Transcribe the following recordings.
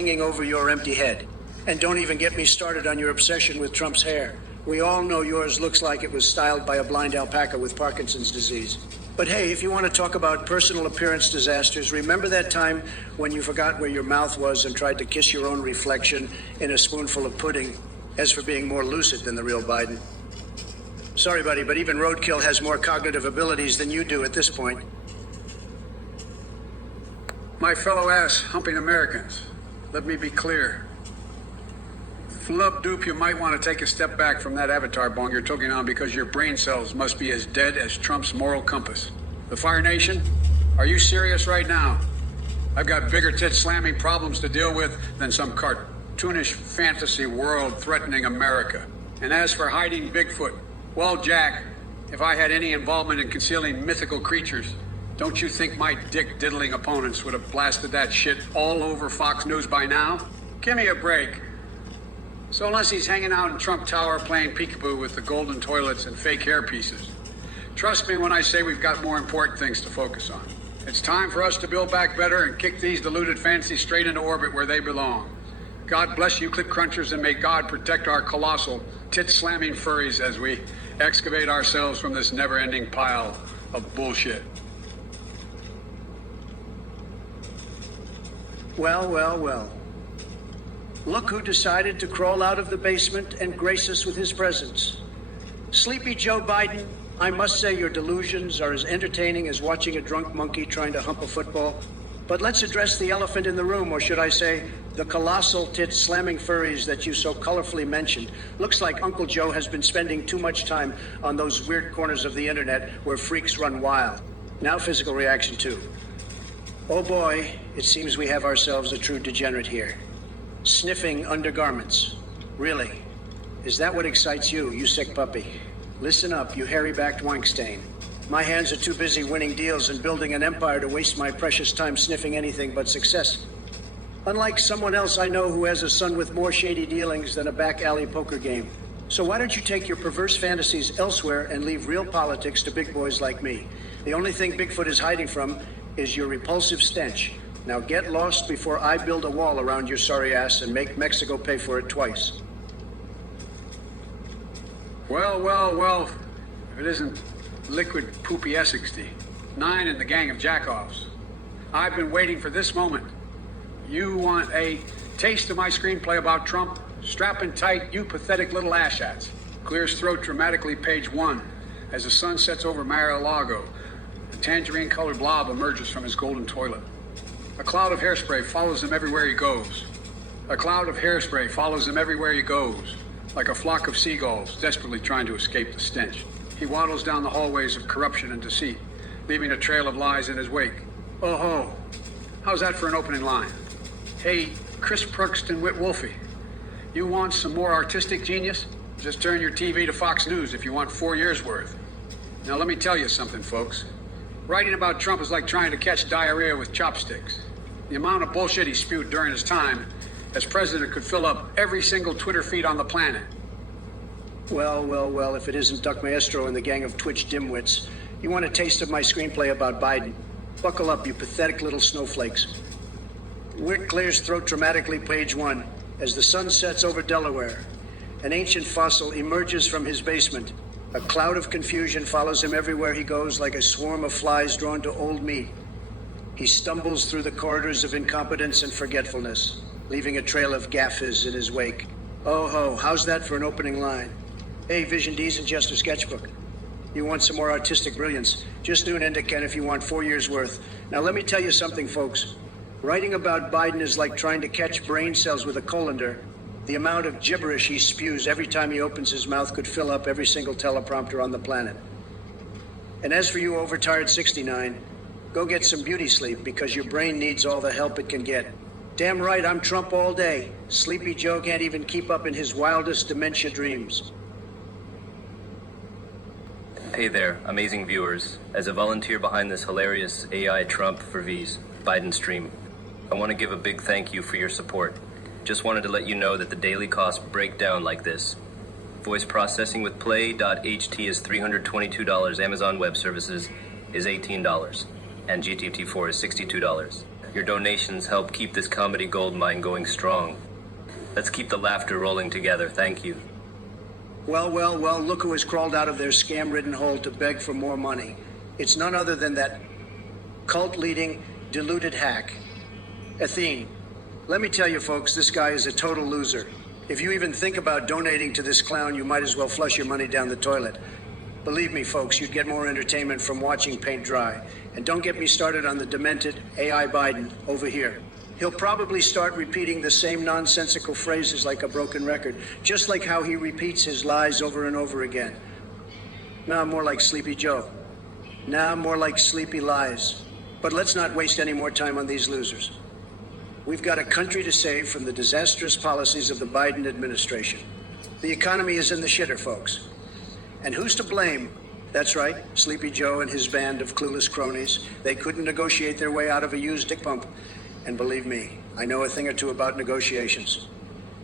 hanging over your empty head. And don't even get me started on your obsession with Trump's hair. We all know yours looks like it was styled by a blind alpaca with Parkinson's disease. But hey, if you want to talk about personal appearance disasters, remember that time when you forgot where your mouth was and tried to kiss your own reflection in a spoonful of pudding? As for being more lucid than the real Biden. Sorry, buddy, but even Roadkill has more cognitive abilities than you do at this point. My fellow ass-humping Americans, let me be clear. Flub dupe, you might want to take a step back from that avatar bong you're toking on because your brain cells must be as dead as Trump's moral compass. The Fire Nation, are you serious right now? I've got bigger tit-slamming problems to deal with than some cartoonish fantasy world threatening America. And as for hiding Bigfoot, well, Jack, if I had any involvement in concealing mythical creatures, don't you think my dick-diddling opponents would have blasted that shit all over Fox News by now? Give me a break. So unless he's hanging out in Trump Tower playing peekaboo with the golden toilets and fake hair pieces, trust me when I say we've got more important things to focus on. It's time for us to build back better and kick these deluded fantasies straight into orbit where they belong. God bless you, clip crunchers, and may God protect our colossal, tit-slamming furries as we excavate ourselves from this never-ending pile of bullshit. Well, well, well. Look who decided to crawl out of the basement and grace us with his presence. Sleepy Joe Biden, I must say your delusions are as entertaining as watching a drunk monkey trying to hump a football. But let's address the elephant in the room, or should I say, the colossal tit-slamming furries that you so colorfully mentioned. Looks like Uncle Joe has been spending too much time on those weird corners of the internet where freaks run wild. Now physical reaction too. Oh boy, it seems we have ourselves a true degenerate here. Sniffing undergarments. Really? Is that what excites you, you sick puppy? Listen up, you hairy-backed wankstain. My hands are too busy winning deals and building an empire to waste my precious time sniffing anything but success. Unlike someone else I know who has a son with more shady dealings than a back alley poker game. So why don't you take your perverse fantasies elsewhere and leave real politics to big boys like me? The only thing Bigfoot is hiding from is your repulsive stench. Now get lost before I build a wall around your sorry ass and make Mexico pay for it twice. Well, well, well, if it isn't liquid poopy Essex 9 and the gang of jackoffs. I've been waiting for this moment. You want a taste of my screenplay about Trump? Strap in tight, you pathetic little ashats. Clears throat dramatically, page 1. As the sun sets over Mar-a-Lago, a tangerine-colored blob emerges from his golden toilet. A cloud of hairspray follows him everywhere he goes. A cloud of hairspray follows him everywhere he goes, like a flock of seagulls desperately trying to escape the stench. He waddles down the hallways of corruption and deceit, leaving a trail of lies in his wake. Oh ho, how's that for an opening line? Hey, Chris Perkston Whit Wolfie, you want some more artistic genius? Just turn your TV to Fox News if you want 4 years worth. Now let me tell you something, folks. Writing about Trump is like trying to catch diarrhea with chopsticks. The amount of bullshit he spewed during his time as president could fill up every single Twitter feed on the planet. Well, well, well, if it isn't Duck Maestro and the gang of Twitch dimwits. You want a taste of my screenplay about Biden? Buckle up, you pathetic little snowflakes. Wick clears throat dramatically, page 1. As the sun sets over Delaware, an ancient fossil emerges from his basement. A cloud of confusion follows him everywhere he goes like a swarm of flies drawn to old meat. He stumbles through the corridors of incompetence and forgetfulness, leaving a trail of gaffes in his wake. Oh ho, how's that for an opening line? Hey, Vision D's and Jester Sketchbook. You want some more artistic brilliance? Just do an Indican if you want 4 years worth. Now let me tell you something, folks. Writing about Biden is like trying to catch brain cells with a colander. The amount of gibberish he spews every time he opens his mouth could fill up every single teleprompter on the planet. And as for you overtired 69, go get some beauty sleep because your brain needs all the help it can get. Damn right, I'm Trump all day. Sleepy Joe can't even keep up in his wildest dementia dreams. Hey there, amazing viewers. As a volunteer behind this hilarious AI Trump for V's Biden stream, I want to give a big thank you for your support. Just wanted to let you know that the daily costs break down like this. Voice processing with Play.ht is $322, Amazon Web Services is $18, and GPT-4 is $62. Your donations help keep this comedy gold mine going strong. Let's keep the laughter rolling together. Thank you. Well, well, well, look who has crawled out of their scam-ridden hole to beg for more money. It's none other than that cult-leading, deluded hack. Athene, let me tell you folks, this guy is a total loser. If you even think about donating to this clown, you might as well flush your money down the toilet. Believe me, folks, you'd get more entertainment from watching paint dry. And don't get me started on the demented AI Biden over here. He'll probably start repeating the same nonsensical phrases like a broken record, just like how he repeats his lies over and over again. Now more like Sleepy Joe. Now more like Sleepy Lies. But let's not waste any more time on these losers. We've got a country to save from the disastrous policies of the Biden administration. The economy is in the shitter, folks. And who's to blame? That's right, Sleepy Joe and his band of clueless cronies. They couldn't negotiate their way out of a used dick pump. And believe me, I know a thing or two about negotiations.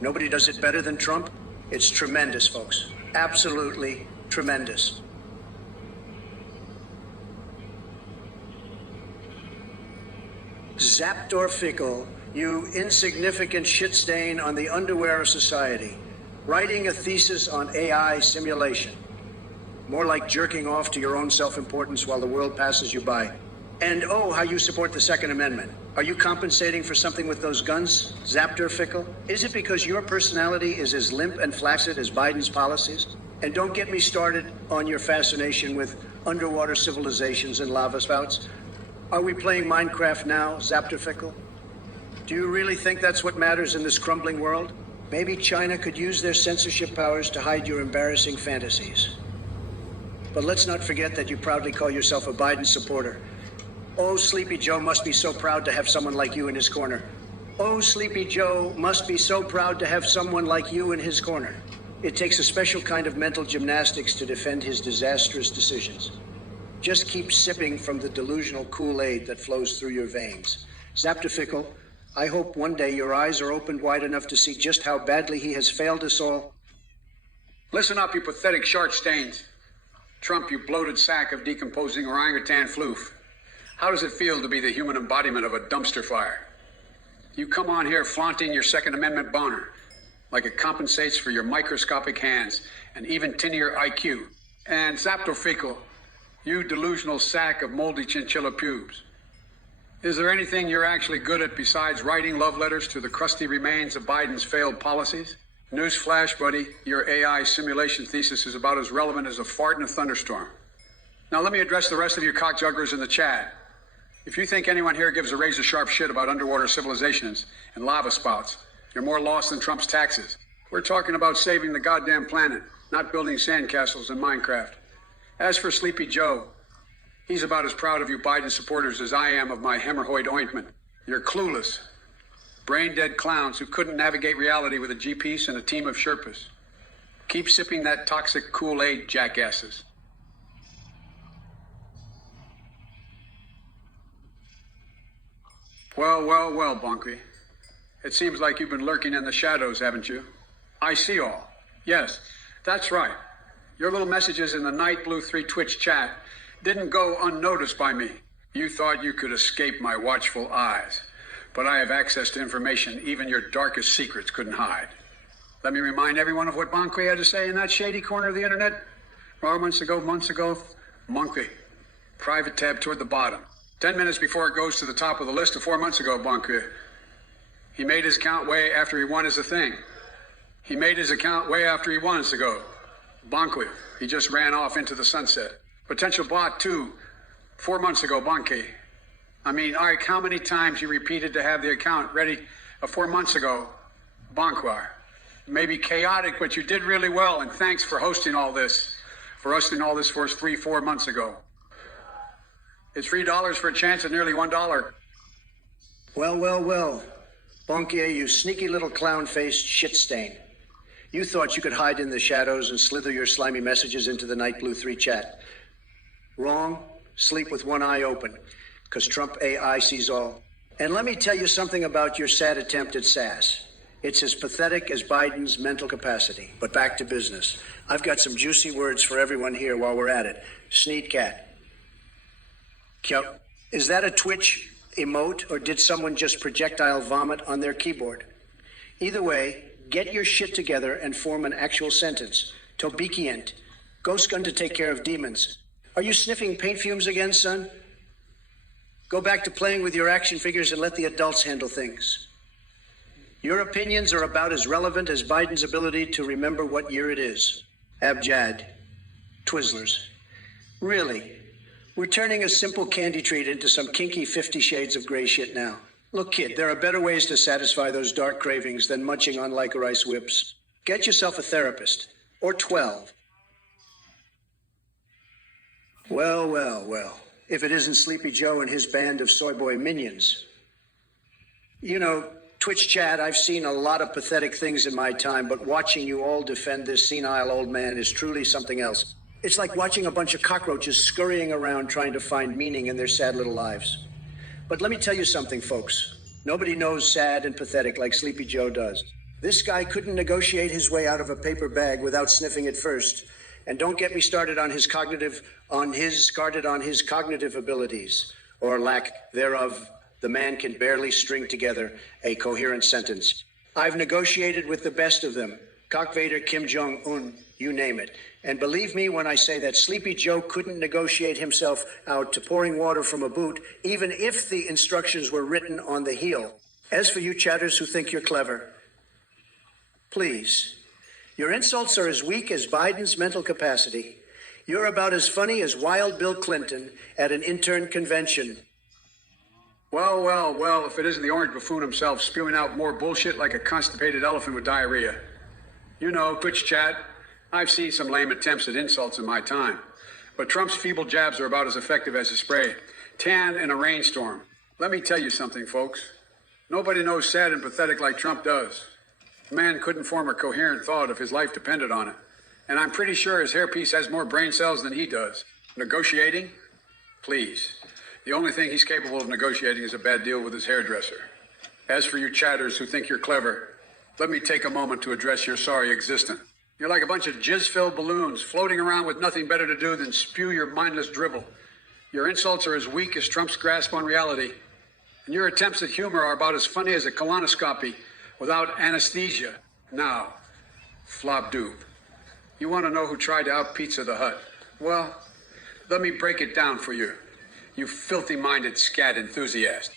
Nobody does it better than Trump. It's tremendous, folks. Absolutely tremendous. Zapdor Fickle, you insignificant shit stain on the underwear of society, writing a thesis on AI simulation. More like jerking off to your own self-importance while the world passes you by. And oh, how you support the Second Amendment. Are you compensating for something with those guns, Zapdor Fickle? Is it because your personality is as limp and flaccid as Biden's policies? And don't get me started on your fascination with underwater civilizations and lava spouts. Are we playing Minecraft now, Zapdor Fickle? Do you really think that's what matters in this crumbling world? Maybe China could use their censorship powers to hide your embarrassing fantasies. But let's not forget that you proudly call yourself a Biden supporter. Oh, Sleepy Joe must be so proud to have someone like you in his corner. Oh, Sleepy Joe must be so proud to have someone like you in his corner. It takes a special kind of mental gymnastics to defend his disastrous decisions. Just keep sipping from the delusional Kool-Aid that flows through your veins. Zapdor Fickle, I hope one day your eyes are opened wide enough to see just how badly he has failed us all. Listen up, you pathetic shark stains. Trump, you bloated sack of decomposing orangutan floof. How does it feel to be the human embodiment of a dumpster fire? You come on here flaunting your Second Amendment boner, like it compensates for your microscopic hands and even tinier IQ. And Zapdor Fickle, you delusional sack of moldy chinchilla pubes. Is there anything you're actually good at besides writing love letters to the crusty remains of Biden's failed policies? Newsflash, buddy, your AI simulation thesis is about as relevant as a fart in a thunderstorm. Now let me address the rest of you cockjugglers in the chat. If you think anyone here gives a razor-sharp shit about underwater civilizations and lava spouts, you're more lost than Trump's taxes. We're talking about saving the goddamn planet, not building sandcastles in Minecraft. As for Sleepy Joe, he's about as proud of you Biden supporters as I am of my hemorrhoid ointment. You're clueless, brain-dead clowns who couldn't navigate reality with a G-piece and a team of Sherpas. Keep sipping that toxic Kool-Aid, jackasses. Well, well, well, Bonky. It seems like you've been lurking in the shadows, haven't you? I see all. Yes, that's right. Your little messages in the Night Blue 3 Twitch chat didn't go unnoticed by me. You thought you could escape my watchful eyes. But I have access to information even your darkest secrets couldn't hide. Let me remind everyone of what Bonky had to say in that shady corner of the internet. Months ago, Bonky. Private tab toward the bottom. 10 minutes before it goes to the top of the list of 4 months ago, Bonky. He made his account way after he won is a thing. He made his account way after he won is ago. Bonky. He just ran off into the sunset. Potential bot 2, 4 months ago, Bonky. I mean, Ike, how many times you repeated to have the account ready 4 months ago? Bonkwar. Maybe chaotic, but you did really well, and thanks for hosting all this. For hosting all this for us 3-4 months ago. It's $3 for a chance at nearly $1. Well, well, well. Bonkier, you sneaky little clown-faced shit stain. You thought you could hide in the shadows and slither your slimy messages into the Night Blue 3 chat. Wrong. Sleep with one eye open, because Trump AI sees all. And let me tell you something about your sad attempt at sass. It's as pathetic as Biden's mental capacity. But back to business. I've got some juicy words for everyone here while we're at it. Sneed cat. Is that a twitch emote, or did someone just projectile vomit on their keyboard? Either way, get your shit together and form an actual sentence. Tobikient. Ghost gun to take care of demons. Are you sniffing paint fumes again, son? Go back to playing with your action figures and let the adults handle things. Your opinions are about as relevant as Biden's ability to remember what year it is. Abjad. Twizzlers. Really? We're turning a simple candy treat into some kinky 50 Shades of Grey shit now. Look, kid, there are better ways to satisfy those dark cravings than munching on licorice whips. Get yourself a therapist. Or 12. Well, well, well. If it isn't Sleepy Joe and his band of soy boy minions. You know, Twitch chat, I've seen a lot of pathetic things in my time, but watching you all defend this senile old man is truly something else. It's like watching a bunch of cockroaches scurrying around trying to find meaning in their sad little lives. But let me tell you something, folks. Nobody knows sad and pathetic like Sleepy Joe does. This guy couldn't negotiate his way out of a paper bag without sniffing it first. And don't get me started on his cognitive abilities, or lack thereof. The man can barely string together a coherent sentence. I've negotiated with the best of them. Cock Vader, Kim Jong-un, you name it. And believe me when I say that Sleepy Joe couldn't negotiate himself out to pouring water from a boot, even if the instructions were written on the heel. As for you chatters who think you're clever, please, your insults are as weak as Biden's mental capacity. You're about as funny as Wild Bill Clinton at an intern convention. Well, well, well, if it isn't the orange buffoon himself spewing out more bullshit like a constipated elephant with diarrhea. You know, Twitch chat, I've seen some lame attempts at insults in my time. But Trump's feeble jabs are about as effective as a spray. Tan in a rainstorm. Let me tell you something, folks. Nobody knows sad and pathetic like Trump does. The man couldn't form a coherent thought if his life depended on it. And I'm pretty sure his hairpiece has more brain cells than he does. Negotiating? Please. The only thing he's capable of negotiating is a bad deal with his hairdresser. As for you chatters who think you're clever, let me take a moment to address your sorry existence. You're like a bunch of jizz-filled balloons floating around with nothing better to do than spew your mindless dribble. Your insults are as weak as Trump's grasp on reality. And your attempts at humor are about as funny as a colonoscopy without anesthesia. Now, flop dupe. You want to know who tried to out-pizza the Hut? Well, let me break it down for you. You filthy-minded scat enthusiast.